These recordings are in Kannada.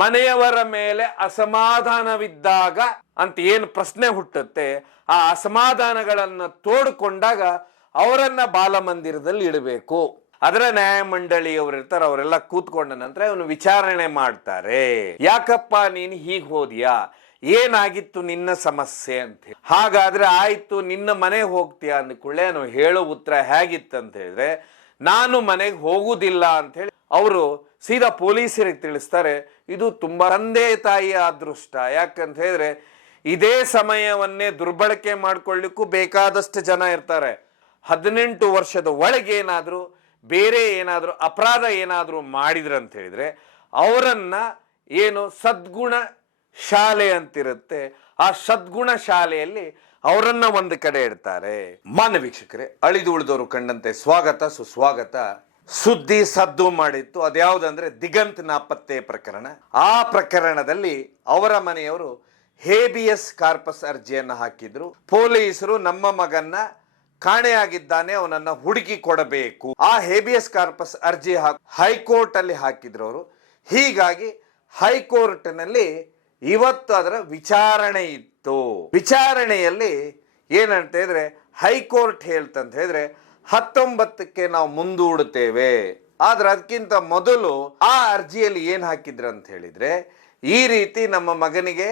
ಮನೆಯವರ ಮೇಲೆ ಅಸಮಾಧಾನವಿದ್ದಾಗ ಅಂತ ಏನು ಪ್ರಶ್ನೆ ಹುಟ್ಟುತ್ತೆ, ಆ ಅಸಮಾಧಾನಗಳನ್ನು ತೋಡ್ಕೊಂಡಾಗ ಅವರನ್ನ ಬಾಲಮಂದಿರದಲ್ಲಿ ಇಡಬೇಕು. ಅದರ ನ್ಯಾಯಮಂಡಳಿಯವರು ಇರ್ತಾರೆ, ಅವರೆಲ್ಲ ಕೂತ್ಕೊಂಡ ನಂತರ ಅವನು ವಿಚಾರಣೆ ಮಾಡ್ತಾರೆ. ಯಾಕಪ್ಪ ನೀನು ಹೀಗೆ ಹೋದ್ಯಾ, ಏನಾಗಿತ್ತು ನಿನ್ನ ಸಮಸ್ಯೆ ಅಂತ. ಹಾಗಾದ್ರೆ ಆಯ್ತು, ನಿನ್ನ ಮನೆಗೆ ಹೋಗ್ತೀಯಾ ಅಂದ್ಕೊಳ್ಳೆ ಅವನು ಹೇಳೋ ಉತ್ತರ ಹೇಗಿತ್ತಂತ ಹೇಳಿದ್ರೆ, ನಾನು ಮನೆಗೆ ಹೋಗುವುದಿಲ್ಲ ಅಂತ ಹೇಳಿ ಅವರು ಸೀದಾ ಪೊಲೀಸರಿಗೆ ತಿಳಿಸ್ತಾರೆ. ಇದು ತುಂಬಾ ತಂದೆ ತಾಯಿಯ ಅದೃಷ್ಟ. ಯಾಕಂತ ಹೇಳಿದ್ರೆ ಇದೇ ಸಮಯವನ್ನೇ ದುರ್ಬಳಕೆ ಮಾಡ್ಕೊಳ್ಳಿಕ್ಕೂ ಬೇಕಾದಷ್ಟು ಜನ ಇರ್ತಾರೆ. 18 ವರ್ಷದ ಒಳಗೆ ಏನಾದರೂ ಬೇರೆ ಏನಾದರೂ ಅಪರಾಧ ಏನಾದರೂ ಮಾಡಿದ್ರಂತ ಹೇಳಿದ್ರೆ ಅವರನ್ನ ಏನು ಸದ್ಗುಣ ಶಾಲೆ ಅಂತಿರುತ್ತೆ, ಆ ಸದ್ಗುಣ ಶಾಲೆಯಲ್ಲಿ ಅವರನ್ನ ಒಂದು ಕಡೆ ಇಡ್ತಾರೆ. ಮಾನ್ಯ ವೀಕ್ಷಕರೇ, ಅಳಿದು ಉಳಿದವರು ಕಂಡಂತೆ ಸ್ವಾಗತ ಸುಸ್ವಾಗತ. ಸುದ್ದಿ ಸದ್ದು ಮಾಡಿತ್ತು, ಅದ್ಯಾವುದಂದ್ರೆ ದಿಗಂತ್ ನಾಪತ್ತೆ ಪ್ರಕರಣ. ಆ ಪ್ರಕರಣದಲ್ಲಿ ಅವರ ಮನೆಯವರು ಹೇಬಿಯಸ್ ಕಾರ್ಪಸ್ ಅರ್ಜಿಯನ್ನು ಹಾಕಿದ್ರು. ಪೊಲೀಸರು ನಮ್ಮ ಮಗನ್ನ ಕಾಣೆಯಾಗಿದ್ದಾನೆ, ಅವನನ್ನ ಹುಡುಕಿ ಕೊಡಬೇಕು. ಆ ಹೇಬಿಯಸ್ ಕಾರ್ಪಸ್ ಅರ್ಜಿ ಹೈಕೋರ್ಟ್ ಅಲ್ಲಿ ಹಾಕಿದ್ರು ಅವರು. ಹೀಗಾಗಿ ಹೈಕೋರ್ಟ್ ನಲ್ಲಿ ಇವತ್ತು ಅದರ ವಿಚಾರಣೆ ಇತ್ತು. ವಿಚಾರಣೆಯಲ್ಲಿ ಏನಂತ ಹೇಳಿದ್ರೆ ಹೈಕೋರ್ಟ್ ಹೇಳ್ತಂತ ಹೇಳಿದ್ರೆ 19ಕ್ಕೆ ನಾವು ಮುಂದೂಡುತ್ತೇವೆ. ಆದ್ರೆ ಅದಕ್ಕಿಂತ ಮೊದಲು ಆ ಅರ್ಜಿಯಲ್ಲಿ ಏನ್ ಹಾಕಿದ್ರು ಅಂತ ಹೇಳಿದ್ರೆ, ಈ ರೀತಿ ನಮ್ಮ ಮಗನಿಗೆ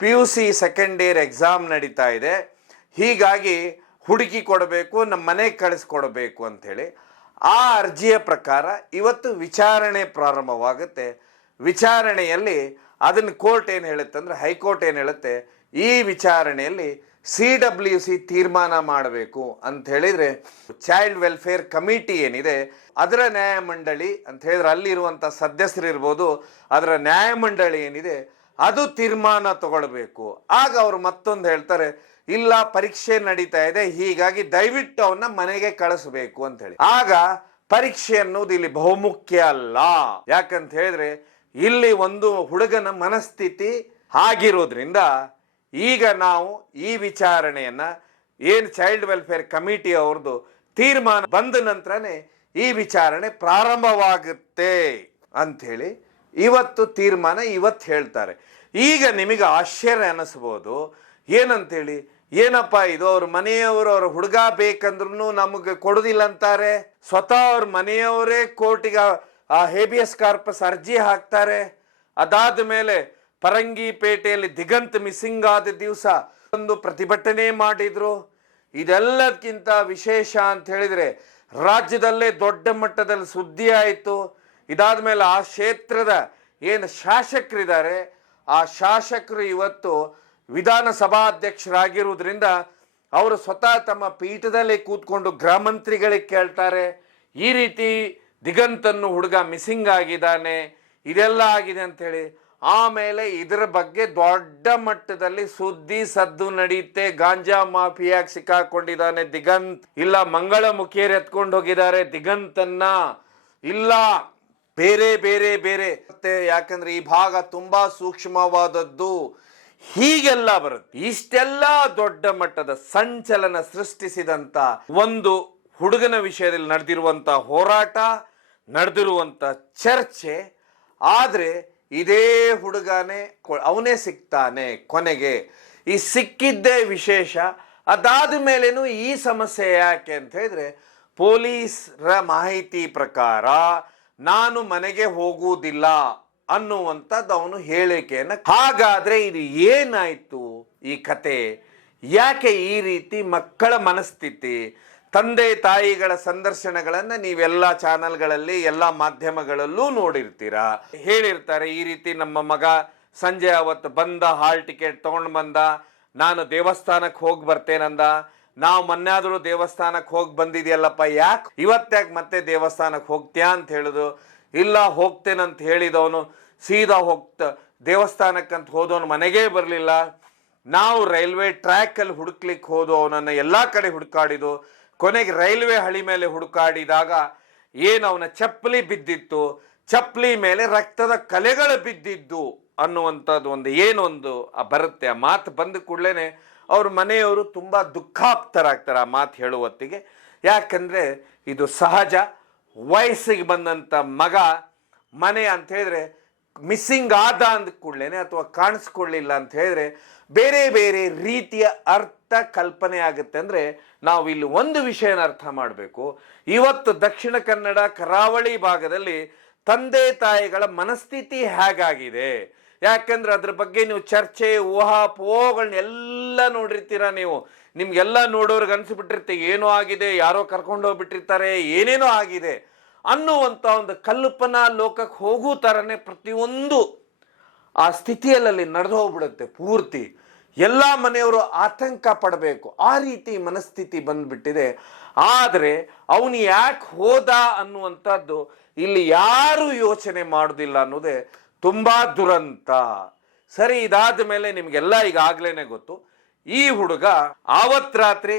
PUC ಸೆಕೆಂಡ್ ಇಯರ್ ಎಕ್ಸಾಮ್ ನಡೀತಾ ಇದೆ, ಹೀಗಾಗಿ ಹುಡುಕಿ ಕೊಡಬೇಕು, ನಮ್ಮ ಮನೆಗೆ ಕಳಿಸ್ಕೊಡ್ಬೇಕು ಅಂತ ಹೇಳಿ. ಆ ಅರ್ಜಿಯ ಪ್ರಕಾರ ಇವತ್ತು ವಿಚಾರಣೆ ಪ್ರಾರಂಭವಾಗುತ್ತೆ. ವಿಚಾರಣೆಯಲ್ಲಿ ಅದನ್ನು ಕೋರ್ಟ್ ಏನು ಹೇಳುತ್ತೆ ಅಂದ್ರೆ, ಹೈಕೋರ್ಟ್ ಏನು ಹೇಳುತ್ತೆ, ಈ ವಿಚಾರಣೆಯಲ್ಲಿ CWC ತೀರ್ಮಾನ ಮಾಡಬೇಕು ಅಂತ ಹೇಳಿದ್ರೆ, ಚೈಲ್ಡ್ ವೆಲ್ಫೇರ್ ಕಮಿಟಿ ಏನಿದೆ ಅದರ ನ್ಯಾಯಮಂಡಳಿ ಅಂತ ಹೇಳಿದ್ರೆ ಅಲ್ಲಿರುವಂಥ ಸದಸ್ಯರು ಇರ್ಬೋದು, ಅದರ ನ್ಯಾಯಮಂಡಳಿ ಏನಿದೆ ಅದು ತೀರ್ಮಾನ ತಗೊಳ್ಬೇಕು. ಆಗ ಅವರು ಮತ್ತೊಂದು ಹೇಳ್ತಾರೆ, ಇಲ್ಲ ಪರೀಕ್ಷೆ ನಡೀತಾ ಇದೆ, ಹೀಗಾಗಿ ದಯವಿಟ್ಟು ಅವನ್ನ ಮನೆಗೆ ಕಳಿಸ್ಬೇಕು ಅಂತ ಹೇಳಿ. ಆಗ ಪರೀಕ್ಷೆ ಅನ್ನೋದು ಇಲ್ಲಿ ಬಹುಮುಖ್ಯ ಅಲ್ಲ. ಯಾಕಂತ ಹೇಳಿದ್ರೆ ಇಲ್ಲಿ ಒಂದು ಹುಡುಗನ ಮನಸ್ಥಿತಿ ಆಗಿರೋದ್ರಿಂದ ಈಗ ನಾವು ಈ ವಿಚಾರಣೆಯನ್ನ ಏನು ಚೈಲ್ಡ್ ವೆಲ್ಫೇರ್ ಕಮಿಟಿ ಅವ್ರದ್ದು ತೀರ್ಮಾನ ಬಂದ ನಂತರನೇ ಈ ವಿಚಾರಣೆ ಪ್ರಾರಂಭವಾಗುತ್ತೆ ಅಂಥೇಳಿ ಇವತ್ತು ತೀರ್ಮಾನ ಇವತ್ತು ಹೇಳ್ತಾರೆ. ಈಗ ನಿಮಗೆ ಆಶ್ಚರ್ಯ ಅನಿಸ್ಬೋದು, ಏನಂತೇಳಿ, ಏನಪ್ಪ ಇದು, ಅವ್ರ ಮನೆಯವರು ಅವ್ರ ಹುಡುಗ ಬೇಕಂದ್ರೂ ನಮಗೆ ಕೊಡುದಿಲ್ಲ ಅಂತಾರೆ, ಸ್ವತಃ ಅವ್ರ ಮನೆಯವರೇ ಕೋರ್ಟಿಗೆ ಆ ಹೇಬಿಯಸ್ ಕಾರ್ಪಸ್ ಅರ್ಜಿ ಹಾಕ್ತಾರೆ. ಅದಾದ ಮೇಲೆ ಪರಂಗಿಪೇಟೆಯಲ್ಲಿ ದಿಗಂತ್ ಮಿಸ್ಸಿಂಗ್ ಆದ ದಿವಸ ಒಂದು ಪ್ರತಿಭಟನೆ ಮಾಡಿದ್ರು. ಇದೆಲ್ಲದಕ್ಕಿಂತ ವಿಶೇಷ ಅಂತ ಹೇಳಿದ್ರೆ ರಾಜ್ಯದಲ್ಲೇ ದೊಡ್ಡ ಮಟ್ಟದಲ್ಲಿ ಸುದ್ದಿ ಆಯಿತು. ಇದಾದ ಮೇಲೆ ಆ ಕ್ಷೇತ್ರದ ಏನು ಶಾಸಕರಿದ್ದಾರೆ, ಆ ಶಾಸಕರು ಇವತ್ತು ವಿಧಾನಸಭಾಧ್ಯಕ್ಷರಾಗಿರುವುದರಿಂದ ಅವರು ಸ್ವತಃ ತಮ್ಮ ಪೀಠದಲ್ಲಿ ಕೂತ್ಕೊಂಡು ಗೃಹ ಮಂತ್ರಿಗಳಿಗೆ ಕೇಳ್ತಾರೆ, ಈ ರೀತಿ ದಿಗಂತನ್ನು ಹುಡುಗ ಮಿಸ್ಸಿಂಗ್ ಆಗಿದ್ದಾನೆ, ಇದೆಲ್ಲ ಆಗಿದೆ ಅಂಥೇಳಿ. ಆಮೇಲೆ ಇದರ ಬಗ್ಗೆ ದೊಡ್ಡ ಮಟ್ಟದಲ್ಲಿ ಸುದ್ದಿ ಸದ್ದು ನಡೆಯುತ್ತೆ. ಗಾಂಜಾ ಮಾಫಿಯಾಗಿ ಸಿಕ್ಕಾಕೊಂಡಿದ್ದಾನೆ ದಿಗಂತ್, ಇಲ್ಲ ಮಂಗಳಮುಖಿಯರು ಎತ್ಕೊಂಡು ಹೋಗಿದ್ದಾರೆ ದಿಗಂತನ್ನ, ಇಲ್ಲ ಬೇರೆ ಬೇರೆ ಬೇರೆ, ಯಾಕಂದ್ರೆ ಈ ಭಾಗ ತುಂಬಾ ಸೂಕ್ಷ್ಮವಾದದ್ದು, ಹೀಗೆಲ್ಲ ಬರುತ್ತೆ. ಇಷ್ಟೆಲ್ಲ ದೊಡ್ಡ ಮಟ್ಟದ ಸಂಚಲನ ಸೃಷ್ಟಿಸಿದಂತ ಒಂದು ಹುಡುಗನ ವಿಷಯದಲ್ಲಿ ನಡೆದಿರುವಂತ ಹೋರಾಟ, ನಡೆದಿರುವಂತ ಚರ್ಚೆ. ಆದ್ರೆ ಇದೇ ಹುಡುಗನೇ ಅವನೇ ಸಿಗ್ತಾನೆ ಕೊನೆಗೆ. ಈ ಸಿಕ್ಕಿದ್ದೇ ವಿಶೇಷ. ಅದಾದ ಮೇಲೇನು ಈ ಸಮಸ್ಯೆ ಯಾಕೆ ಅಂತ ಹೇಳಿದ್ರೆ, ಪೊಲೀಸರ ಮಾಹಿತಿ ಪ್ರಕಾರ ನಾನು ಮನೆಗೆ ಹೋಗುವುದಿಲ್ಲ ಅನ್ನುವಂಥದ್ದು ಅವನು ಹೇಳಿಕೆಯನ್ನು. ಹಾಗಾದ್ರೆ ಇದು ಏನಾಯ್ತು ಈ ಕತೆ, ಯಾಕೆ ಈ ರೀತಿ ಮಕ್ಕಳ ಮನಸ್ಥಿತಿ? ತಂದೆ ತಾಯಿಗಳ ಸಂದರ್ಶನಗಳನ್ನು ನೀವೆಲ್ಲ ಚಾನಲ್ಗಳಲ್ಲಿ ಎಲ್ಲ ಮಾಧ್ಯಮಗಳಲ್ಲೂ ನೋಡಿರ್ತೀರಾ. ಹೇಳಿರ್ತಾರೆ, ಈ ರೀತಿ ನಮ್ಮ ಮಗ ಸಂಜೆ ಅವತ್ತು ಬಂದ, ಹಾಲ್ ಟಿಕೆಟ್ ತಗೊಂಡು ಬಂದ, ನಾನು ದೇವಸ್ಥಾನಕ್ಕೆ ಹೋಗಿ ಬರ್ತೇನಂದ. ನಾವು ಮೊನ್ನೆಯಾದರೂ ದೇವಸ್ಥಾನಕ್ಕೆ ಹೋಗಿ ಬಂದಿದೆಯಲ್ಲಪ್ಪ, ಯಾಕೆ ಇವತ್ತ್ಯಾಕೆ ಮತ್ತೆ ದೇವಸ್ಥಾನಕ್ಕೆ ಹೋಗ್ತೀಯಾ ಅಂತ ಹೇಳುದು. ಇಲ್ಲ ಹೋಗ್ತೇನಂತ ಹೇಳಿದವನು ಸೀದಾ ದೇವಸ್ಥಾನಕ್ಕಂತ ಹೋದವನು ಮನೆಗೇ ಬರಲಿಲ್ಲ. ನಾವು ರೈಲ್ವೆ ಟ್ರ್ಯಾಕಲ್ಲಿ ಹುಡುಕ್ಲಿಕ್ಕೆ ಹೋದು, ಅವನನ್ನು ಎಲ್ಲ ಕಡೆ ಹುಡುಕಾಡಿದು. ಕೊನೆಗೆ ರೈಲ್ವೆ ಹಳಿ ಮೇಲೆ ಹುಡುಕಾಡಿದಾಗ ಏನು ಅವನ ಚಪ್ಪಲಿ ಬಿದ್ದಿತ್ತು, ಚಪ್ಪಲಿ ಮೇಲೆ ರಕ್ತದ ಕಲೆಗಳು ಬಿದ್ದಿದ್ದು ಅನ್ನುವಂಥದ್ದು ಒಂದು ಏನೊಂದು ಬರುತ್ತೆ. ಆ ಮಾತು ಬಂದ ಕೂಡಲೇ ಅವ್ರ ಮನೆಯವರು ತುಂಬ ದುಃಖಾಪ್ತರಾಗ್ತಾರೆ ಆ ಮಾತು ಹೇಳುವತ್ತಿಗೆ. ಯಾಕಂದರೆ ಇದು ಸಹಜ. ವಯಸ್ಸಿಗೆ ಬಂದಂಥ ಮಗ ಮನೆ ಅಂತ ಹೇಳಿದ್ರೆ ಮಿಸ್ಸಿಂಗ್ ಆದ ಅಂದ ಕೂಡಲೇ ಅಥವಾ ಕಾಣಿಸ್ಕೊಳ್ಳಿಲ್ಲ ಅಂತ ಹೇಳಿದ್ರೆ ಬೇರೆ ಬೇರೆ ರೀತಿಯ ಅರ್ಥ ಕಲ್ಪನೆ ಆಗುತ್ತೆ. ಅಂದರೆ ನಾವು ಇಲ್ಲಿ ಒಂದು ವಿಷಯನ ಅರ್ಥ ಮಾಡಬೇಕು. ಇವತ್ತು ದಕ್ಷಿಣ ಕನ್ನಡ ಕರಾವಳಿ ಭಾಗದಲ್ಲಿ ತಂದೆ ತಾಯಿಗಳ ಮನಸ್ಥಿತಿ ಹೇಗಾಗಿದೆ, ಯಾಕಂದ್ರೆ ಅದ್ರ ಬಗ್ಗೆ ನೀವು ಚರ್ಚೆ ಊಹಾಪೋಹಗಳನ್ನ ಎಲ್ಲ ನೋಡಿರ್ತೀರ. ನೀವು ನಿಮ್ಗೆಲ್ಲ ನೋಡೋರ್ಗೆ ಅನ್ಸಿಬಿಟ್ಟಿರ್ತೀವಿ ಏನೋ ಆಗಿದೆ, ಯಾರೋ ಕರ್ಕೊಂಡು ಹೋಗ್ಬಿಟ್ಟಿರ್ತಾರೆ, ಏನೇನೋ ಆಗಿದೆ ಅನ್ನುವಂಥ ಒಂದು ಕಲ್ಪನಾ ಲೋಕಕ್ಕೆ ಹೋಗೋ ಥರನೇ ಪ್ರತಿಯೊಂದು ಆ ಸ್ಥಿತಿಯಲ್ಲಿ ನಡೆದು ಹೋಗ್ಬಿಡುತ್ತೆ ಪೂರ್ತಿ. ಎಲ್ಲ ಮನೆಯವರು ಆತಂಕ ಪಡಬೇಕು, ಆ ರೀತಿ ಮನಸ್ಥಿತಿ ಬಂದ್ಬಿಟ್ಟಿದೆ. ಆದರೆ ಅವನು ಯಾಕೆ ಹೋದ ಅನ್ನುವಂಥದ್ದು ಇಲ್ಲಿ ಯಾರು ಯೋಚನೆ ಮಾಡೋದಿಲ್ಲ ಅನ್ನೋದೇ ತುಂಬ ದುರಂತ. ಸರಿ, ಇದಾದ ಮೇಲೆ ನಿಮಗೆಲ್ಲ ಈಗಾಗಲೇ ಗೊತ್ತು, ಈ ಹುಡುಗ ಆವತ್ತು ರಾತ್ರಿ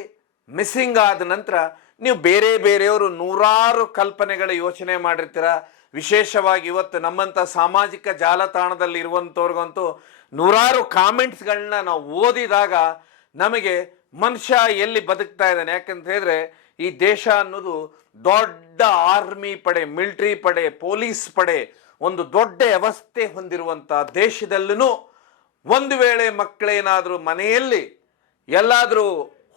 ಮಿಸ್ಸಿಂಗ್ ಆದ ನಂತರ ನೀವು ಬೇರೆ ಬೇರೆಯವರು ನೂರಾರು ಕಲ್ಪನೆಗಳ ಯೋಚನೆ ಮಾಡಿರ್ತೀರ. ವಿಶೇಷವಾಗಿ ಇವತ್ತು ನಮ್ಮಂಥ ಸಾಮಾಜಿಕ ಜಾಲತಾಣದಲ್ಲಿ ಇರುವಂಥವ್ರಿಗಂತೂ ನೂರಾರು ಕಾಮೆಂಟ್ಸ್ಗಳನ್ನ ನಾವು ಓದಿದಾಗ ನಮಗೆ ಮನುಷ್ಯ ಎಲ್ಲಿ ಬದುಕ್ತಾ ಇದ್ದಾನೆ, ಯಾಕಂತ ಹೇಳಿದ್ರೆ ಈ ದೇಶ ಅನ್ನೋದು ದೊಡ್ಡ ಆರ್ಮಿ ಪಡೆ, ಮಿಲಿಟರಿ ಪಡೆ, ಪೊಲೀಸ್ ಪಡೆ, ಒಂದು ದೊಡ್ಡ ವ್ಯವಸ್ಥೆ ಹೊಂದಿರುವಂಥ ದೇಶದಲ್ಲೂ ಒಂದು ವೇಳೆ ಮಕ್ಕಳೇನಾದರೂ ಮನೆಯಲ್ಲಿ ಎಲ್ಲಾದರೂ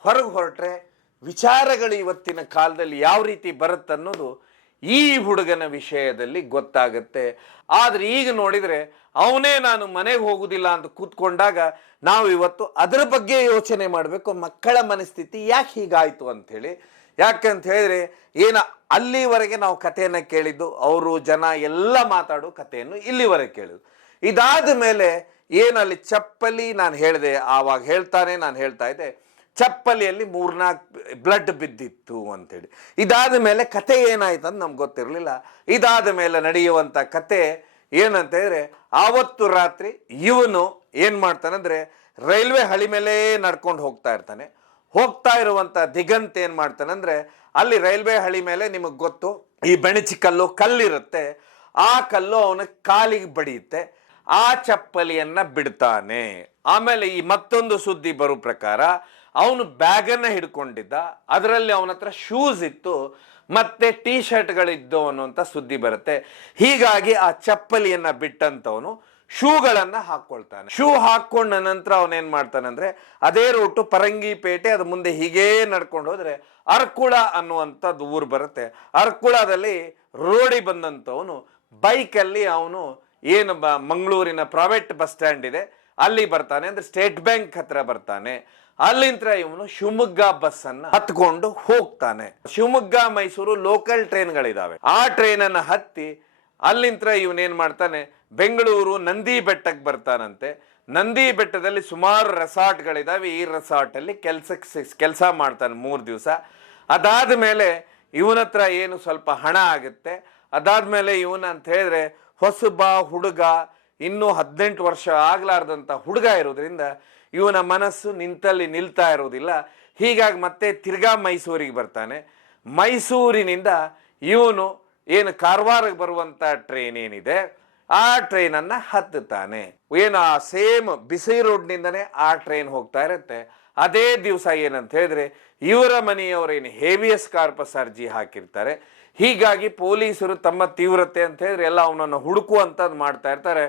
ಹೊರಗೆ ಹೊರಟ್ರೆ ವಿಚಾರಗಳು ಇವತ್ತಿನ ಕಾಲದಲ್ಲಿ ಯಾವ ರೀತಿ ಬರುತ್ತೆ ಅನ್ನೋದು ಈ ಹುಡುಗನ ವಿಷಯದಲ್ಲಿ ಗೊತ್ತಾಗುತ್ತೆ. ಆದರೆ ಈಗ ನೋಡಿದರೆ ಅವನೇ ನಾನು ಮನೆಗೆ ಹೋಗುವುದಿಲ್ಲ ಅಂತ ಕೂತ್ಕೊಂಡಾಗ ನಾವು ಇವತ್ತು ಅದರ ಬಗ್ಗೆ ಯೋಚನೆ ಮಾಡಬೇಕು, ಮಕ್ಕಳ ಮನಸ್ಥಿತಿ ಯಾಕೆ ಹೀಗಾಯಿತು ಅಂಥೇಳಿ. ಯಾಕಂತ ಹೇಳಿದ್ರೆ ಅಲ್ಲಿವರೆಗೆ ನಾವು ಕಥೆಯನ್ನು ಕೇಳಿದ್ದು, ಅವರು ಜನ ಎಲ್ಲ ಮಾತಾಡೋ ಕಥೆಯನ್ನು ಇಲ್ಲಿವರೆಗೆ ಕೇಳಿದ್ದು. ಇದಾದ ಮೇಲೆ ಅಲ್ಲಿ ಚಪ್ಪಲಿ ನಾನು ಹೇಳಿದೆ, ಆವಾಗ ನಾನು ಹೇಳ್ತಾ ಇದ್ದೆ ಚಪ್ಪಲಿಯಲ್ಲಿ 3-4 ಬ್ಲಡ್ ಬಿದ್ದಿತ್ತು ಅಂತೇಳಿ. ಇದಾದ ಮೇಲೆ ಕತೆ ಏನಾಯ್ತು ಅಂತ ನಮ್ಗೆ ಗೊತ್ತಿರಲಿಲ್ಲ. ಇದಾದ ಮೇಲೆ ನಡೆಯುವಂಥ ಕತೆ ಏನಂತ ಹೇಳಿದ್ರೆ, ಆವತ್ತು ರಾತ್ರಿ ಇವನು ಏನು ಮಾಡ್ತಾನಂದ್ರೆ ರೈಲ್ವೆ ಹಳಿ ಮೇಲೆ ನಡ್ಕೊಂಡು ಹೋಗ್ತಾ ಇರುವಂಥ ದಿಗಂತ್ ಏನು ಮಾಡ್ತಾನಂದ್ರೆ, ಅಲ್ಲಿ ರೈಲ್ವೆ ಹಳಿ ಮೇಲೆ ನಿಮಗೆ ಗೊತ್ತು ಈ ಬೆಣಚಿ ಕಲ್ಲಿರುತ್ತೆ, ಆ ಕಲ್ಲು ಅವನ ಕಾಲಿಗೆ ಬಡಿಯುತ್ತೆ, ಆ ಚಪ್ಪಲಿಯನ್ನ ಬಿಡ್ತಾನೆ. ಆಮೇಲೆ ಈ ಮತ್ತೊಂದು ಸುದ್ದಿ ಬರೋ ಪ್ರಕಾರ ಅವನು ಬ್ಯಾಗನ್ನು ಹಿಡ್ಕೊಂಡಿದ್ದ, ಅದರಲ್ಲಿ ಅವನ ಹತ್ರ ಶೂಸ್ ಇತ್ತು ಮತ್ತೆ ಟೀ ಶರ್ಟ್ಗಳಿದ್ದು ಅನ್ನುವಂಥ ಸುದ್ದಿ ಬರುತ್ತೆ. ಹೀಗಾಗಿ ಆ ಚಪ್ಪಲಿಯನ್ನ ಬಿಟ್ಟಂತವನು ಶೂಗಳನ್ನು ಹಾಕ್ಕೊಳ್ತಾನೆ. ಶೂ ಹಾಕ್ಕೊಂಡ ನಂತರ ಅವನೇನು ಮಾಡ್ತಾನಂದ್ರೆ ಅದೇ ರೂಟು ಪರಂಗಿಪೇಟೆ, ಅದು ಮುಂದೆ ಹೀಗೇ ನಡ್ಕೊಂಡು ಹೋದ್ರೆ ಅರ್ಕುಳ ಅನ್ನುವಂಥದ್ದು ಊರು ಬರುತ್ತೆ. ಅರ್ಕುಳದಲ್ಲಿ ರೋಡಿ ಬಂದಂಥವನು ಬೈಕಲ್ಲಿ ಅವನು ಏನು ಮಂಗಳೂರಿನ ಪ್ರೈವೇಟ್ ಬಸ್ ಸ್ಟ್ಯಾಂಡ್ ಇದೆ ಅಲ್ಲಿ ಬರ್ತಾನೆ, ಅಂದ್ರೆ ಸ್ಟೇಟ್ ಬ್ಯಾಂಕ್ ಹತ್ರ ಬರ್ತಾನೆ. ಅಲ್ಲಿಂದ ಇವನು ಶಿವಮೊಗ್ಗ ಬಸ್ ಅನ್ನ ಹತ್ಕೊಂಡು ಹೋಗ್ತಾನೆ. ಶಿವಮೊಗ್ಗ ಮೈಸೂರು ಲೋಕಲ್ ಟ್ರೈನ್ಗಳಿದಾವೆ, ಆ ಟ್ರೈನನ್ನು ಹತ್ತಿ ಅಲ್ಲಿಂದ ಇವನೇನ್ ಮಾಡ್ತಾನೆ ಬೆಂಗಳೂರು ನಂದಿ ಬೆಟ್ಟಕ್ಕೆ ಬರ್ತಾನಂತೆ. ನಂದಿ ಬೆಟ್ಟದಲ್ಲಿ ಸುಮಾರು ರೆಸಾರ್ಟ್ಗಳಿದಾವೆ, ಈ ರೆಸಾರ್ಟಲ್ಲಿ ಕೆಲಸ ಮಾಡ್ತಾನೆ 3 ದಿವಸ. ಅದಾದ ಮೇಲೆ ಇವನ ಹತ್ರ ಏನು ಸ್ವಲ್ಪ ಹಣ ಆಗುತ್ತೆ. ಅದಾದ್ಮೇಲೆ ಇವನ ಅಂತ ಹೇಳಿದ್ರೆ ಹೊಸಬ ಹುಡುಗ, ಇನ್ನೂ 18 ವರ್ಷ ಆಗ್ಲಾರ್ದಂಥ ಹುಡುಗ ಇರೋದ್ರಿಂದ ಇವನ ಮನಸ್ಸು ನಿಲ್ತಾ ಇರೋದಿಲ್ಲ. ಹೀಗಾಗಿ ಮತ್ತೆ ತಿರ್ಗಾ ಮೈಸೂರಿಗೆ ಬರ್ತಾನೆ. ಮೈಸೂರಿನಿಂದ ಇವನು ಏನು ಕಾರವಾರಕ್ಕೆ ಬರುವಂಥ ಟ್ರೈನ್ ಏನಿದೆ ಆ ಟ್ರೈನನ್ನು ಹತ್ತುತ್ತಾನೆ. ಏನು ಆ ಸೇಮ್ ಬಿಸಿ ರೋಡ್ನಿಂದನೇ ಆ ಟ್ರೈನ್ ಹೋಗ್ತಾ ಇರುತ್ತೆ. ಅದೇ ದಿವಸ ಏನಂತ ಹೇಳಿದ್ರೆ ಇವರ ಮನೆಯವರೇನು ಹೇವಿಯಸ್ ಕಾರ್ಪಸ್ ಅರ್ಜಿ ಹಾಕಿರ್ತಾರೆ. ಹೀಗಾಗಿ ಪೊಲೀಸರು ತಮ್ಮ ತೀವ್ರತೆ ಅಂತ ಹೇಳಿದ್ರೆ ಎಲ್ಲ ಅವನನ್ನು ಹುಡುಕುವಂಥದ್ದು ಮಾಡ್ತಾ ಇರ್ತಾರೆ.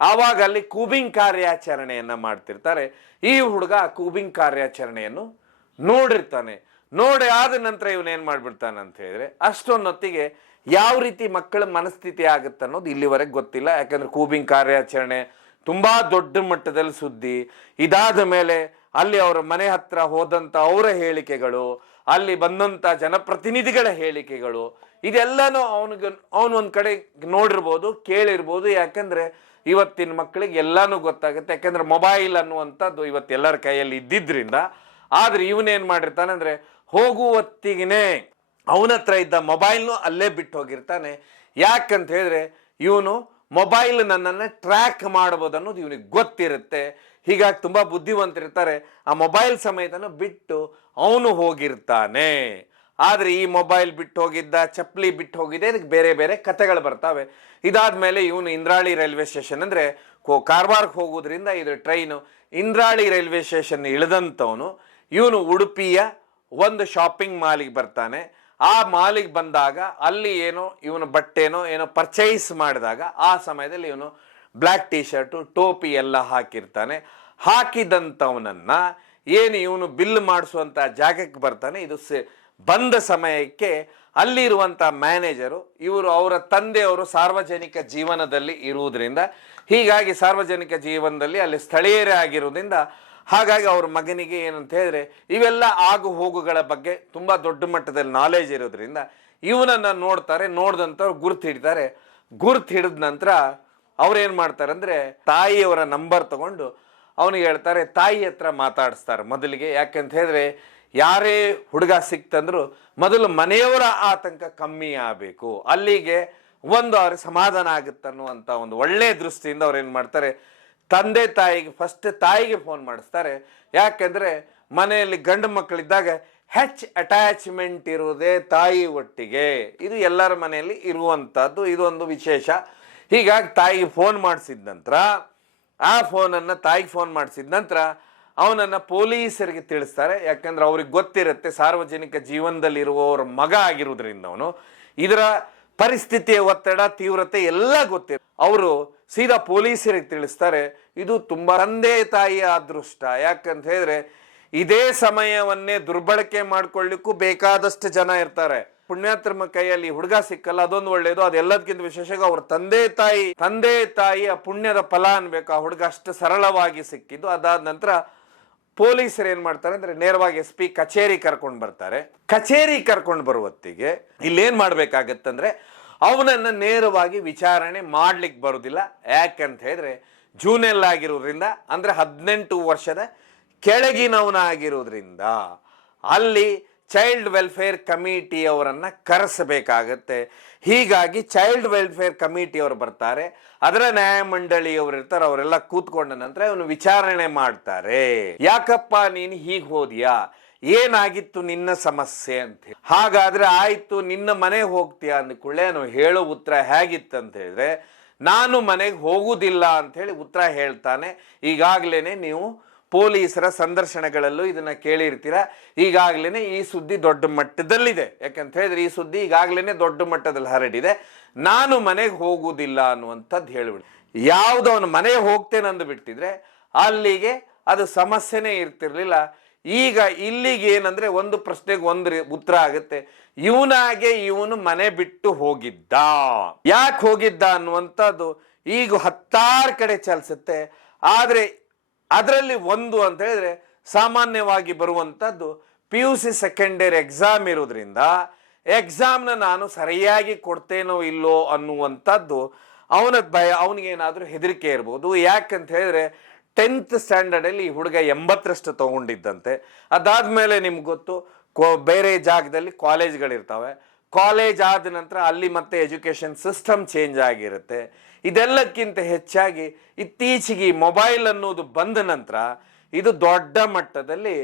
ಆವಾಗ ಅಲ್ಲಿ ಕೂಬಿಂಗ್ ಕಾರ್ಯಾಚರಣೆಯನ್ನು ಮಾಡ್ತಿರ್ತಾರೆ. ಈ ಹುಡುಗ ಆ ಕೂಬಿಂಗ್ ಕಾರ್ಯಾಚರಣೆಯನ್ನು ನೋಡಿರ್ತಾನೆ. ನೋಡಿ ಆದ ನಂತರ ಇವನೇನು ಮಾಡ್ಬಿಡ್ತಾನೆ ಅಂತ ಹೇಳಿದ್ರೆ ಅಷ್ಟೊನ್ನೊತ್ತಿಗೆ ಯಾವ ರೀತಿ ಮಕ್ಕಳ ಮನಸ್ಥಿತಿ ಆಗುತ್ತೆ ಅನ್ನೋದು ಇಲ್ಲಿವರೆಗೆ ಗೊತ್ತಿಲ್ಲ. ಯಾಕಂದ್ರೆ ಕೂಬಿಂಗ್ ಕಾರ್ಯಾಚರಣೆ ತುಂಬಾ ದೊಡ್ಡ ಮಟ್ಟದಲ್ಲಿ ಸುದ್ದಿ. ಇದಾದ ಮೇಲೆ ಅಲ್ಲಿ ಅವರ ಮನೆ ಹತ್ರ ಹೋದಂಥ ಅವರ ಹೇಳಿಕೆಗಳು, ಅಲ್ಲಿ ಬಂದಂಥ ಜನಪ್ರತಿನಿಧಿಗಳ ಹೇಳಿಕೆಗಳು, ಇದೆಲ್ಲನೂ ಅವನು ಒಂದು ಕಡೆ ನೋಡಿರ್ಬೋದು, ಕೇಳಿರ್ಬೋದು. ಯಾಕಂದ್ರೆ ಇವತ್ತಿನ ಮಕ್ಕಳಿಗೆ ಎಲ್ಲಾನು ಗೊತ್ತಾಗುತ್ತೆ, ಯಾಕಂದ್ರೆ ಮೊಬೈಲ್ ಅನ್ನುವಂಥದ್ದು ಇವತ್ತೆಲ್ಲರ ಕೈಯಲ್ಲಿ ಇದ್ದಿದ್ರಿಂದ. ಆದ್ರೆ ಇವನೇನ್ ಮಾಡಿರ್ತಾನೆ ಅಂದ್ರೆ ಹೋಗುವತ್ತಿಗೆ ಅವನ ಹತ್ರ ಇದ್ದ ಮೊಬೈಲ್ನು ಅಲ್ಲೇ ಬಿಟ್ಟು ಹೋಗಿರ್ತಾನೆ. ಯಾಕಂತ ಹೇಳಿದ್ರೆ ಇವನು ಮೊಬೈಲ್ ನನ್ನನ್ನು ಟ್ರ್ಯಾಕ್ ಮಾಡ್ಬೋದು ಅನ್ನೋದು ಇವನಿಗೆ ಗೊತ್ತಿರುತ್ತೆ. ಹೀಗಾಗಿ ತುಂಬಾ ಬುದ್ಧಿವಂತರಿರ್ತಾರೆ, ಆ ಮೊಬೈಲ್ ಸಮೇತನ ಬಿಟ್ಟು ಅವನು ಹೋಗಿರ್ತಾನೆ. ಆದ್ರೆ ಈ ಮೊಬೈಲ್ ಬಿಟ್ಟು ಹೋಗಿದ್ದ, ಚಪ್ಪಲಿ ಬಿಟ್ಟು ಹೋಗಿದೆ, ಇದಕ್ಕೆ ಬೇರೆ ಬೇರೆ ಕಥೆಗಳು ಬರ್ತಾವೆ. ಇದಾದ್ಮೇಲೆ ಇವನು ಇಂದ್ರಾಳಿ ರೈಲ್ವೆ ಸ್ಟೇಷನ್ ಅಂದ್ರೆ ಕಾರವಾರಕ್ಕೆ ಹೋಗೋದ್ರಿಂದ ಇದು ಟ್ರೈನು ಇಂದ್ರಾಳಿ ರೈಲ್ವೆ ಸ್ಟೇಷನ್ ಇಳಿದಂಥವನು ಇವನು ಉಡುಪಿಯ ಒಂದು ಶಾಪಿಂಗ್ ಮಾಲಿಗೆ ಬರ್ತಾನೆ. ಆ ಮಾಲಿಗೆ ಬಂದಾಗ ಅಲ್ಲಿ ಏನೋ ಇವನು ಬಟ್ಟೆನೋ ಏನೋ ಪರ್ಚೇಸ್ ಮಾಡಿದಾಗ ಆ ಸಮಯದಲ್ಲಿ ಇವನು ಬ್ಲ್ಯಾಕ್ ಟಿ ಶರ್ಟು ಟೋಪಿ ಎಲ್ಲ ಹಾಕಿರ್ತಾನೆ. ಹಾಕಿದಂಥವನನ್ನ ಏನು ಇವನು ಬಿಲ್ ಮಾಡಿಸುವಂಥ ಜಾಗಕ್ಕೆ ಬರ್ತಾನೆ. ಇದು ಬಂದ ಸಮಯಕ್ಕೆ ಅಲ್ಲಿರುವಂಥ ಮ್ಯಾನೇಜರು ಇವರು ಅವರ ತಂದೆಯವರು ಸಾರ್ವಜನಿಕ ಜೀವನದಲ್ಲಿ ಇರುವುದರಿಂದ, ಹೀಗಾಗಿ ಸಾರ್ವಜನಿಕ ಜೀವನದಲ್ಲಿ ಅಲ್ಲಿ ಸ್ಥಳೀಯರೇ ಆಗಿರೋದ್ರಿಂದ, ಹಾಗಾಗಿ ಅವ್ರ ಮಗನಿಗೆ ಏನಂತ ಹೇಳಿದ್ರೆ ಇವೆಲ್ಲ ಆಗು ಹೋಗುಗಳ ಬಗ್ಗೆ ತುಂಬ ದೊಡ್ಡ ಮಟ್ಟದಲ್ಲಿ ನಾಲೆಜ್ ಇರೋದ್ರಿಂದ ಇವನನ್ನು ನೋಡ್ತಾರೆ. ನೋಡಿದಂಥವ್ರು ಗುರ್ತು ಹಿಡಿತಾರೆ. ಗುರ್ತು ಹಿಡಿದ ನಂತರ ಅವ್ರೇನು ಮಾಡ್ತಾರೆ ಅಂದರೆ ತಾಯಿಯವರ ನಂಬರ್ ತಗೊಂಡು ಅವನಿಗೆ ಹೇಳ್ತಾರೆ, ತಾಯಿ ಹತ್ರ ಮಾತಾಡಿಸ್ತಾರೆ ಮೊದಲಿಗೆ. ಯಾಕಂತ ಹೇಳಿದ್ರೆ ಯಾರೇ ಹುಡುಗ ಸಿಕ್ತಂದ್ರು ಮೊದಲು ಮನೆಯವರ ಆತಂಕ ಕಮ್ಮಿ ಆಗಬೇಕು, ಅಲ್ಲಿಗೆ ಅವ್ರಿಗೆ ಸಮಾಧಾನ ಆಗುತ್ತನ್ನುವಂಥ ಒಂದು ಒಳ್ಳೆಯ ದೃಷ್ಟಿಯಿಂದ ಅವ್ರು ಏನು ಮಾಡ್ತಾರೆ, ತಂದೆ ತಾಯಿಗೆ ಫಸ್ಟ್ ತಾಯಿಗೆ ಫೋನ್ ಮಾಡಿಸ್ತಾರೆ. ಯಾಕೆಂದರೆ ಮನೆಯಲ್ಲಿ ಗಂಡು ಮಕ್ಕಳಿದ್ದಾಗ ಹೆಚ್ಚು ಅಟ್ಯಾಚ್ಮೆಂಟ್ ಇರುವುದೇ ತಾಯಿ ಒಟ್ಟಿಗೆ. ಇದು ಎಲ್ಲರ ಮನೆಯಲ್ಲಿ ಇರುವಂಥದ್ದು, ಇದೊಂದು ವಿಶೇಷ. ಹೀಗಾಗಿ ತಾಯಿಗೆ ಫೋನ್ ಮಾಡಿಸಿದ ನಂತರ ಆ ಫೋನನ್ನು ತಾಯಿಗೆ ಫೋನ್ ಮಾಡಿಸಿದ ನಂತರ ಅವನನ್ನು ಪೊಲೀಸರಿಗೆ ತಿಳಿಸ್ತಾರೆ. ಯಾಕಂದ್ರೆ ಅವ್ರಿಗೆ ಗೊತ್ತಿರುತ್ತೆ ಸಾರ್ವಜನಿಕ ಜೀವನದಲ್ಲಿ ಇರುವವರ ಮಗ ಆಗಿರೋದ್ರಿಂದ ಅವನು ಇದರ ಪರಿಸ್ಥಿತಿಯ ಒತ್ತಡ ತೀವ್ರತೆ ಎಲ್ಲ ಗೊತ್ತಿರುತ್ತೆ. ಅವರು ಸೀದಾ ಪೊಲೀಸರಿಗೆ ತಿಳಿಸ್ತಾರೆ. ಇದು ತುಂಬ ತಂದೆ ತಾಯಿಯ ಅದೃಷ್ಟ. ಯಾಕಂತ ಹೇಳಿದ್ರೆ ಇದೇ ಸಮಯವನ್ನೇ ದುರ್ಬಳಕೆ ಮಾಡ್ಕೊಳ್ಳಿಕ್ಕೂ ಬೇಕಾದಷ್ಟು ಜನ ಇರ್ತಾರೆ. ಪುಣ್ಯಾತ್ಮ ಕೈಯಲ್ಲಿ ಹುಡುಗ ಸಿಕ್ಕಲ್ಲ, ಅದೊಂದು ಒಳ್ಳೇದು. ಅದೆಲ್ಲದಕ್ಕಿಂತ ವಿಶೇಷವಾಗಿ ಅವ್ರ ತಂದೆ ತಾಯಿಯ ಪುಣ್ಯದ ಫಲ ಅನ್ಬೇಕು ಆ ಹುಡುಗ ಅಷ್ಟು ಸರಳವಾಗಿ ಸಿಕ್ಕಿದ್ದು. ಅದಾದ ನಂತರ ಪೊಲೀಸರು ಏನ್ ಮಾಡ್ತಾರೆ ಅಂದ್ರೆ ನೇರವಾಗಿ SP ಕಚೇರಿ ಕರ್ಕೊಂಡು ಬರ್ತಾರೆ. ಕಚೇರಿ ಕರ್ಕೊಂಡು ಬರುವತ್ತಿಗೆ ಇಲ್ಲೇನ್ ಮಾಡ್ಬೇಕಾಗತ್ತಂದ್ರೆ ಅವನನ್ನ ನೇರವಾಗಿ ವಿಚಾರಣೆ ಮಾಡ್ಲಿಕ್ಕೆ ಬರುದಿಲ್ಲ. ಯಾಕಂತ ಹೇಳಿದ್ರೆ ಜೂನಿಯರ್ ಆಗಿರೋದ್ರಿಂದ, ಅಂದ್ರೆ 18 ವರ್ಷದ ಕೆಳಗಿನವನಾಗಿರೋದ್ರಿಂದ ಅಲ್ಲಿ ಚೈಲ್ಡ್ ವೆಲ್ಫೇರ್ ಕಮಿಟಿ ಅವರನ್ನ ಕರೆಸಬೇಕಾಗತ್ತೆ. ಹೀಗಾಗಿ ಚೈಲ್ಡ್ ವೆಲ್ಫೇರ್ ಕಮಿಟಿ ಅವರು ಬರ್ತಾರೆ, ಅದರ ನ್ಯಾಯಮಂಡಳಿಯವರು ಇರ್ತಾರೆ. ಅವರೆಲ್ಲ ಕೂತ್ಕೊಂಡ ನಂತರ ಅವನು ವಿಚಾರಣೆ ಮಾಡ್ತಾರೆ. ಯಾಕಪ್ಪ ನೀನು ಹೀಗೆ ಹೋದ್ಯಾ, ಏನಾಗಿತ್ತು ನಿನ್ನ ಸಮಸ್ಯೆ ಅಂತ. ಹಾಗಾದ್ರೆ ಆಯ್ತು, ನಿನ್ನ ಮನೆಗೆ ಹೋಗ್ತೀಯಾ ಅಂದ್ಕೊಳ್ಳೆ ನಾವು ಹೇಳೋ ಉತ್ತರ ಹೇಗಿತ್ತಂತ ಹೇಳಿದ್ರೆ, ನಾನು ಮನೆಗೆ ಹೋಗುವುದಿಲ್ಲ ಅಂತ ಹೇಳಿ ಉತ್ತರ ಹೇಳ್ತಾನೆ. ಈಗಾಗ್ಲೇನೆ ನೀವು ಪೊಲೀಸರ ಸಂದರ್ಶನಗಳಲ್ಲೂ ಇದನ್ನ ಕೇಳಿರ್ತೀರ. ಈಗಾಗ್ಲೇನೆ ಈ ಸುದ್ದಿ ದೊಡ್ಡ ಮಟ್ಟದಲ್ಲಿದೆ. ಯಾಕಂತ ಹೇಳಿದ್ರೆ ಈ ಸುದ್ದಿ ಈಗಾಗ್ಲೇನೆ ದೊಡ್ಡ ಮಟ್ಟದಲ್ಲಿ ಹರಡಿದೆ. ನಾನು ಮನೆಗೆ ಹೋಗುವುದಿಲ್ಲ ಅನ್ನುವಂಥದ್ದು ಹೇಳಿಬಿಡಿ. ಯಾವ್ದು ಅವನು ಮನೆಗೆ ಹೋಗ್ತೇನೆ ಅಂದು ಬಿಟ್ಟಿದ್ರೆ ಅಲ್ಲಿಗೆ ಅದು ಸಮಸ್ಯೆನೇ ಇರ್ತಿರ್ಲಿಲ್ಲ. ಈಗ ಇಲ್ಲಿಗೆ ಏನಂದ್ರೆ ಒಂದು ಪ್ರಶ್ನೆಗೆ ಒಂದು ಉತ್ತರ ಆಗುತ್ತೆ. ಇವನು ಮನೆ ಬಿಟ್ಟು ಹೋಗಿದ್ದ, ಯಾಕೆ ಹೋಗಿದ್ದ ಅನ್ನುವಂಥದ್ದು ಈಗ 10 ಕಡೆ ಚಲಿಸುತ್ತೆ. ಆದ್ರೆ ಅದರಲ್ಲಿ ಒಂದು ಅಂತ ಹೇಳಿದ್ರೆ ಸಾಮಾನ್ಯವಾಗಿ ಬರುವಂಥದ್ದು PUC ಸೆಕೆಂಡ್ ಇಯರ್ ಎಕ್ಸಾಮ್ ಇರೋದ್ರಿಂದ ಎಕ್ಸಾಮ್ನ ನಾನು ಸರಿಯಾಗಿ ಕೊಡ್ತೇನೋ ಇಲ್ಲೋ ಅನ್ನುವಂಥದ್ದು ಅವನ ಭಯ, ಅವನಿಗೇನಾದರೂ ಹೆದರಿಕೆ ಇರ್ಬೋದು. ಯಾಕಂತ ಹೇಳಿದ್ರೆ 10th ಸ್ಟ್ಯಾಂಡರ್ಡಲ್ಲಿ ಈ ಹುಡುಗ 80ರಷ್ಟು ತಗೊಂಡಿದ್ದಂತೆ. ಅದಾದ್ಮೇಲೆ ನಿಮ್ಗೆ ಗೊತ್ತು, ಬೇರೆ ಜಾಗದಲ್ಲಿ ಕಾಲೇಜ್ಗಳಿರ್ತವೆ. ಕಾಲೇಜ್ ಆದ ನಂತರ ಅಲ್ಲಿ ಮತ್ತೆ ಎಜುಕೇಷನ್ ಸಿಸ್ಟಮ್ ಚೇಂಜ್ ಆಗಿರುತ್ತೆ. ಇದೆಲ್ಲಕ್ಕಿಂತ ಹೆಚ್ಚಾಗಿ ಇತ್ತೀಚೆಗೆ ಮೊಬೈಲ್ ಅನ್ನೋದು ಬಂದ ನಂತರ ಇದು ದೊಡ್ಡ ಮಟ್ಟದಲ್ಲಿ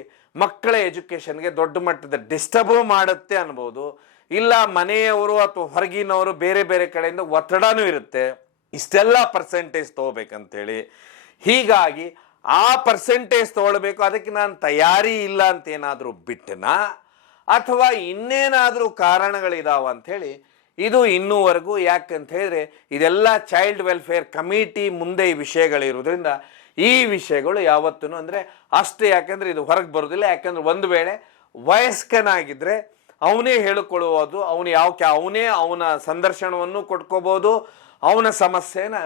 ಮಕ್ಕಳ ಎಜುಕೇಷನ್ಗೆ ದೊಡ್ಡ ಮಟ್ಟದ ಡಿಸ್ಟರ್ಬ್ ಮಾಡುತ್ತೆ ಅನ್ಬೋದು. ಇಲ್ಲ ಮನೆಯವರು ಅಥವಾ ಹೊರಗಿನವರು ಬೇರೆ ಬೇರೆ ಕಡೆಯಿಂದ ಒತ್ತಡನೂ ಇರುತ್ತೆ, ಇಷ್ಟೆಲ್ಲ ಪರ್ಸೆಂಟೇಜ್ ತಗೋಬೇಕಂತೇಳಿ. ಹೀಗಾಗಿ ಆ ಪರ್ಸೆಂಟೇಜ್ ತಗೊಳ್ಬೇಕು, ಅದಕ್ಕೆ ನಾನು ತಯಾರಿ ಇಲ್ಲ ಅಂತ ಏನಾದರೂ ಬಿಟ್ಟನಾ ಅಥವಾ ಇನ್ನೇನಾದರೂ ಕಾರಣಗಳಿದಾವ ಅಂಥೇಳಿ ಇದು ಇನ್ನೂವರೆಗೂ. ಯಾಕಂತ ಹೇಳಿದ್ರೆ ಇದೆಲ್ಲ ಚೈಲ್ಡ್ ವೆಲ್ಫೇರ್ ಕಮಿಟಿ ಮುಂದೆ ಈ ವಿಷಯಗಳಿರೋದ್ರಿಂದ ಈ ವಿಷಯಗಳು ಯಾವತ್ತೂ ಅಂದರೆ ಅಷ್ಟೇ. ಯಾಕಂದರೆ ಇದು ಹೊರಗೆ ಬರೋದಿಲ್ಲ. ಯಾಕಂದ್ರೆ ಒಂದು ವೇಳೆ ವಯಸ್ಕನಾಗಿದ್ದರೆ ಅವನೇ ಹೇಳಿಕೊಳ್ಳುವುದು, ಅವನೇ ಅವನ ಸಂದರ್ಶನವನ್ನು ಕೊಟ್ಕೋಬೋದು, ಅವನ ಸಮಸ್ಯೆನ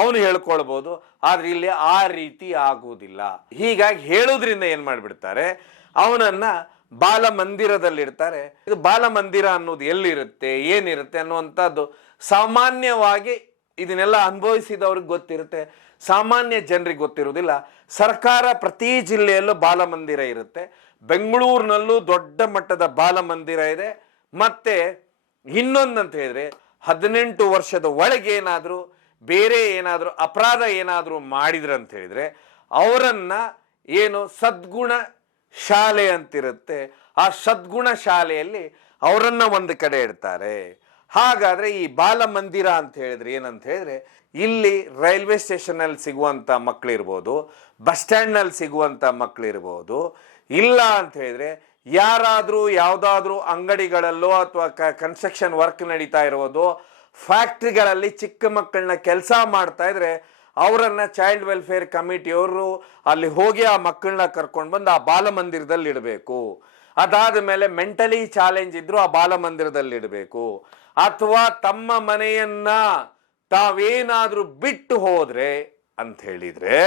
ಅವನು ಹೇಳ್ಕೊಳ್ಬೋದು. ಆದರೆ ಇಲ್ಲಿ ಆ ರೀತಿ ಆಗುವುದಿಲ್ಲ. ಹೀಗಾಗಿ ಹೇಳೋದ್ರಿಂದ ಏನು ಮಾಡಿಬಿಡ್ತಾರೆ, ಅವನನ್ನ ಬಾಲಮಂದಿರದಲ್ಲಿರ್ತಾರೆ. ಇದು ಬಾಲಮಂದಿರ ಅನ್ನೋದು ಎಲ್ಲಿರುತ್ತೆ, ಏನಿರುತ್ತೆ ಅನ್ನುವಂಥದ್ದು ಸಾಮಾನ್ಯವಾಗಿ ಇದನ್ನೆಲ್ಲ ಅನುಭವಿಸಿದವ್ರಿಗೆ ಗೊತ್ತಿರುತ್ತೆ, ಸಾಮಾನ್ಯ ಜನರಿಗೆ ಗೊತ್ತಿರುವುದಿಲ್ಲ. ಸರ್ಕಾರ ಪ್ರತಿ ಜಿಲ್ಲೆಯಲ್ಲೂ ಬಾಲಮಂದಿರ ಇರುತ್ತೆ. ಬೆಂಗಳೂರಿನಲ್ಲೂ ದೊಡ್ಡ ಮಟ್ಟದ ಬಾಲಮಂದಿರ ಇದೆ. ಮತ್ತೆ ಇನ್ನೊಂದಂತ ಹೇಳಿದ್ರೆ 18 ವರ್ಷದ ಒಳಗೆ ಏನಾದರೂ ಬೇರೆ ಏನಾದರೂ ಅಪರಾಧ ಏನಾದರೂ ಮಾಡಿದ್ರಂತ ಹೇಳಿದ್ರೆ ಅವರನ್ನ ಏನು ಸದ್ಗುಣ ಶಾಲೆ ಅಂತಿರುತ್ತೆ, ಆ ಸದ್ಗುಣ ಶಾಲೆಯಲ್ಲಿ ಅವರನ್ನ ಒಂದು ಕಡೆ ಇಡ್ತಾರೆ. ಹಾಗಾದ್ರೆ ಈ ಬಾಲಮಂದಿರ ಅಂತ ಹೇಳಿದ್ರೆ ಏನಂತ ಹೇಳಿದ್ರೆ ಇಲ್ಲಿ ರೈಲ್ವೆ ಸ್ಟೇಷನ್ ಅಲ್ಲಿ ಸಿಗುವಂತ ಮಕ್ಕಳಿರ್ಬೋದು, ಬಸ್ ಸ್ಟ್ಯಾಂಡ್ ನಲ್ಲಿ ಸಿಗುವಂತ ಮಕ್ಕಳಿರ್ಬೋದು, ಇಲ್ಲ ಅಂತ ಹೇಳಿದ್ರೆ ಯಾರಾದರೂ ಯಾವುದಾದ್ರೂ ಅಂಗಡಿಗಳಲ್ಲೋ ಅಥವಾ ಕನ್ಸ್ಟ್ರಕ್ಷನ್ ವರ್ಕ್ ನಡೀತಾ ಇರೋದು, ಫ್ಯಾಕ್ಟ್ರಿಗಳಲ್ಲಿ ಚಿಕ್ಕ ಮಕ್ಕಳನ್ನ ಕೆಲಸ ಮಾಡ್ತಾ ಇದ್ರೆ ಅವರನ್ನ ಚೈಲ್ಡ್ ವೆಲ್ಫೇರ್ ಕಮಿಟಿಯವರು ಅಲ್ಲಿ ಹೋಗಿ ಆ ಮಕ್ಕಳನ್ನ ಕರ್ಕೊಂಡು ಬಂದು ಆ ಬಾಲಮಂದಿರದಲ್ಲಿ ಇಡಬೇಕು. ಅದಾದ ಮೇಲೆ ಮೆಂಟಲಿ ಚಾಲೆಂಜ್ ಇದ್ರು ಆ ಬಾಲಮಂದಿರದಲ್ಲಿ ಇಡಬೇಕು. ಅಥವಾ ತಮ್ಮ ಮನೆಯನ್ನ ತಾವೇನಾದ್ರೂ ಬಿಟ್ಟು ಹೋದ್ರೆ ಅಂತ ಹೇಳಿದ್ರೆ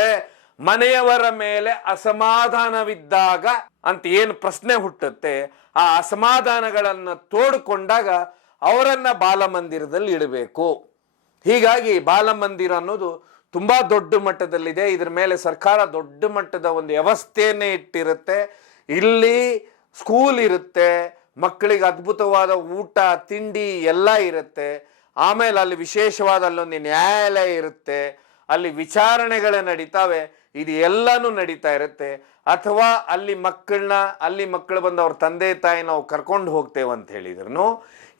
ಮನೆಯವರ ಮೇಲೆ ಅಸಮಾಧಾನವಿದ್ದಾಗ ಅಂತ ಏನು ಪ್ರಶ್ನೆ ಹುಟ್ಟುತ್ತೆ, ಆ ಅಸಮಾಧಾನಗಳನ್ನ ತೋಡ್ಕೊಂಡಾಗ ಅವರನ್ನ ಬಾಲಮಂದಿರದಲ್ಲಿ ಇಡಬೇಕು. ಹೀಗಾಗಿ ಬಾಲಮಂದಿರ ಅನ್ನೋದು ತುಂಬಾ ದೊಡ್ಡ ಮಟ್ಟದಲ್ಲಿದೆ. ಇದ್ರ ಮೇಲೆ ಸರ್ಕಾರ ದೊಡ್ಡ ಮಟ್ಟದ ಒಂದು ವ್ಯವಸ್ಥೆಯನ್ನೇ ಇಟ್ಟಿರುತ್ತೆ. ಇಲ್ಲಿ ಸ್ಕೂಲ್ ಇರುತ್ತೆ, ಮಕ್ಕಳಿಗೆ ಅದ್ಭುತವಾದ ಊಟ ತಿಂಡಿ ಎಲ್ಲ ಇರುತ್ತೆ. ಆಮೇಲೆ ಅಲ್ಲಿ ವಿಶೇಷವಾದ ಅಲ್ಲೊಂದು ನ್ಯಾಯಾಲಯ ಇರುತ್ತೆ, ಅಲ್ಲಿ ವಿಚಾರಣೆಗಳು ನಡೀತಾವೆ, ಇದು ಎಲ್ಲಾನು ನಡೀತಾ ಇರುತ್ತೆ. ಅಥವಾ ಅಲ್ಲಿ ಮಕ್ಕಳು ಬಂದು ಅವ್ರ ತಂದೆ ತಾಯಿ ನಾವು ಕರ್ಕೊಂಡು ಹೋಗ್ತೇವೆ ಅಂತ ಹೇಳಿದ್ರು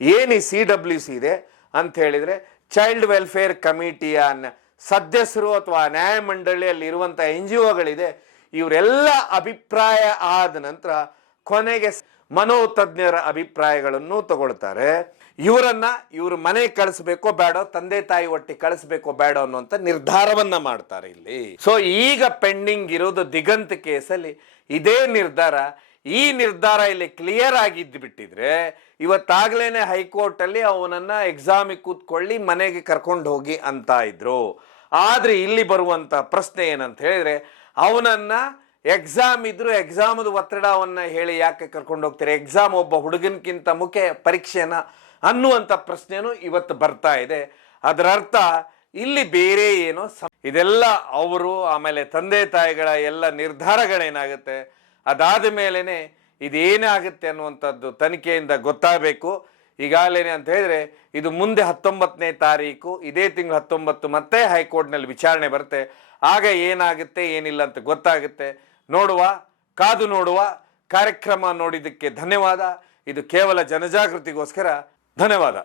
ಏನು ಈ CWC ಇದೆ ಅಂತ ಹೇಳಿದ್ರೆ ಚೈಲ್ಡ್ ವೆಲ್ಫೇರ್ ಕಮಿಟಿಯ ಸದಸ್ಯರು ಅಥವಾ ನ್ಯಾಯಮಂಡಳಿಯಲ್ಲಿ ಇರುವಂಥ NGOಗಳಿದೆ, ಇವರೆಲ್ಲ ಅಭಿಪ್ರಾಯ ಆದ ನಂತರ ಕೊನೆಗೆ ಮನೋತಜ್ಞರ ಅಭಿಪ್ರಾಯಗಳನ್ನು ತಗೊಳ್ತಾರೆ. ಇವ್ರ ಮನೆ ಕಳಿಸ್ಬೇಕೋ ಬೇಡೋ, ತಂದೆ ತಾಯಿ ಒಟ್ಟಿಗೆ ಕಳಿಸ್ಬೇಕೋ ಬೇಡೋ ಅನ್ನುವಂಥ ನಿರ್ಧಾರವನ್ನ ಮಾಡ್ತಾರೆ ಇಲ್ಲಿ. ಸೊ ಈಗ ಪೆಂಡಿಂಗ್ ಇರೋದು ದಿಗಂತ್ ಕೇಸಲ್ಲಿ ಇದೇ ನಿರ್ಧಾರ. ಈ ನಿರ್ಧಾರ ಇಲ್ಲಿ ಕ್ಲಿಯರ್ ಆಗಿದ್ದು ಬಿಟ್ಟಿದ್ರೆ ಇವತ್ತಾಗ್ಲೇನೆ ಹೈಕೋರ್ಟ್ ಅಲ್ಲಿ ಅವನನ್ನ ಎಕ್ಸಾಮಿಗೆ ಕೂತ್ಕೊಳ್ಳಿ ಮನೆಗೆ ಕರ್ಕೊಂಡು ಹೋಗಿ ಅಂತ ಇದ್ರು. ಆದ್ರೆ ಇಲ್ಲಿ ಬರುವಂತ ಪ್ರಶ್ನೆ ಏನಂತ ಹೇಳಿದ್ರೆ ಅವನನ್ನ ಎಕ್ಸಾಮ್ ಇದ್ರು ಎಕ್ಸಾಮದ ಒತ್ತಡವನ್ನ ಹೇಳಿ ಯಾಕೆ ಕರ್ಕೊಂಡು ಹೋಗ್ತಾರೆ, ಎಕ್ಸಾಮ್ ಒಬ್ಬ ಹುಡುಗನ್ಕಿಂತ ಮುಖ್ಯ ಪರೀಕ್ಷೆನ ಅನ್ನುವಂಥ ಪ್ರಶ್ನೆನೂ ಇವತ್ತು ಬರ್ತಾ ಇದೆ. ಅದರ ಅರ್ಥ ಇಲ್ಲಿ ಬೇರೆ ಏನೋ ಇದೆಲ್ಲ ಅವರು ಆಮೇಲೆ ತಂದೆ ತಾಯಿಗಳ ಎಲ್ಲ ನಿರ್ಧಾರಗಳೇನಾಗುತ್ತೆ, ಅದಾದ ಮೇಲೇನೆ ಇದೇನಾಗುತ್ತೆ ಅನ್ನುವಂಥದ್ದು ತನಿಖೆಯಿಂದ ಗೊತ್ತಾಗಬೇಕು. ಈಗಾಗಲೇ ಅಂತ ಹೇಳಿದ್ರೆ ಇದು ಮುಂದೆ 19ನೇ ತಾರೀಕು ಇದೇ ತಿಂಗಳು 19 ಮತ್ತೆ ಹೈಕೋರ್ಟ್ನಲ್ಲಿ ವಿಚಾರಣೆ ಬರುತ್ತೆ. ಆಗ ಏನಾಗುತ್ತೆ ಏನಿಲ್ಲ ಅಂತ ಗೊತ್ತಾಗುತ್ತೆ. ನೋಡುವ, ಕಾದು ನೋಡುವ. ಕಾರ್ಯಕ್ರಮ ನೋಡಿದ್ದಕ್ಕೆ ಧನ್ಯವಾದ. ಇದು ಕೇವಲ ಜನಜಾಗೃತಿಗೋಸ್ಕರ. ಧನ್ಯವಾದ.